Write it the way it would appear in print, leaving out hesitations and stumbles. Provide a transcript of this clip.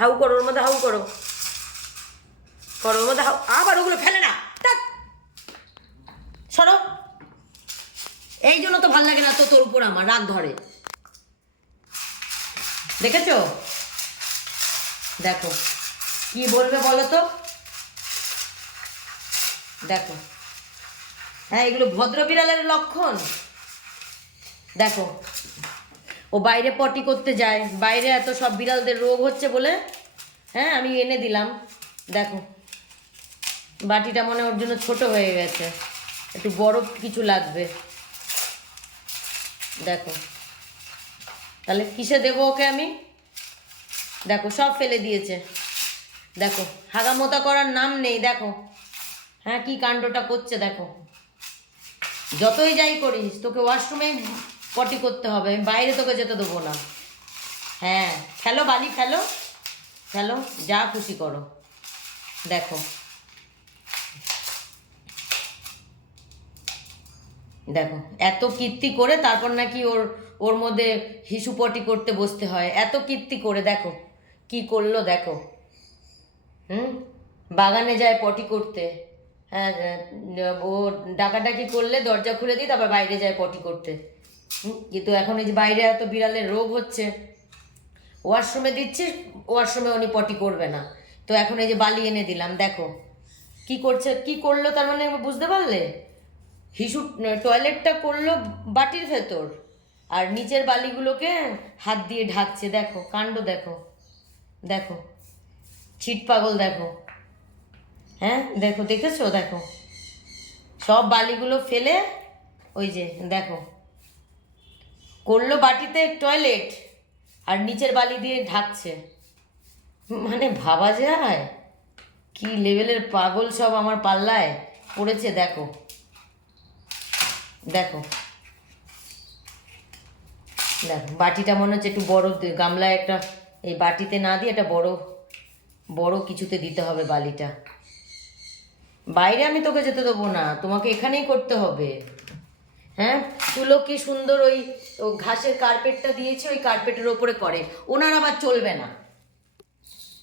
How করো, ওর মধ্যে how করো, করো ওর মধ্যে হাউ। আবার ওগুলো ফেলে না, সরো। এই জন্য তো ভাল লাগে না তো তোর উপর আমার রাগ ধরে, দেখেছো? দেখো কি বলবে বলো তো, দেখো। হ্যাঁ, এগুলো ভদ্র বিড়ালের লক্ষণ। দেখো, ও বাইরে পটি করতে যায়, বাইরে এত সব বিড়ালদের রোগ হচ্ছে বলে হ্যাঁ আমি এনে দিলাম। দেখো বাটিটা মনে ওর জন্য ছোট হয়ে গেছে, একটু বড় কিছু লাগবে। দেখো তাহলে কিসে দেবো ওকে আমি? দেখো সব ফেলে দিয়েছে, দেখো হাগামোতা করার নাম নেই। দেখো হ্যাঁ কি কাণ্ডটা করছে, দেখো। যতই যাই করিস তোকে ওয়াশরুমে পটি করতে হবে, বাইরে তোকে যেতে দেবো না। হ্যাঁ ফেলো বালি, ফেলো ফেলো, যা খুশি করো। দেখো দেখো এত কীর্তি করে তারপর নাকি ওর ওর মধ্যে হিসু পটি করতে বসতে হয়, এত কীর্তি করে। দেখো কি করলো, দেখো। বাগানে যায় পটি করতে, হ্যাঁ ও ডাকাডাকি করলে দরজা খুলে দিই, তারপর বাইরে যায় পটি করতে। কিন্তু এখন এই যে বাইরে এত বিড়ালের রোগ হচ্ছে, ওয়াশরুমে দিচ্ছি, ওয়াশরুমে উনি পটি করবে না, তো এখন এই যে বালি এনে দিলাম। দেখো কি করছে, কি করলো তার মানে বুঝতে পারলে? হিসু টয়লেটটা করলো বাটির ভেতর, আর নিচের বালিগুলোকে হাত দিয়ে ঢাকছে। দেখো কাণ্ড, দেখো দেখো ছিট পাগল, দেখো। হ্যাঁ দেখো, দেখেছো? দেখো সব বালিগুলো ফেলে ওই যে দেখো করলো বাটিতে টয়লেট, আর নিচের বালি দিয়ে ঢাকছে। মানে ভাবা যায় কি লেভেলের পাগল সব আমার পাল্লায় পড়েছে। দেখো দেখো দেখো বাটিটা মনে হচ্ছে একটু বড় গামলায়, একটা এই বাটিতে না দিয়ে একটা বড় বড় কিছুতে দিতে হবে বালিটা। বাইরে আমি তোকে যেতে দেবো না, তোমাকে এখানেই করতে হবে। হ্যাঁ তুলো কি সুন্দর ওই ঘাসের কার্পেটটা দিয়েছে, ওই কার্পেটের ওপরে করে, ওনার আবার চলবে না।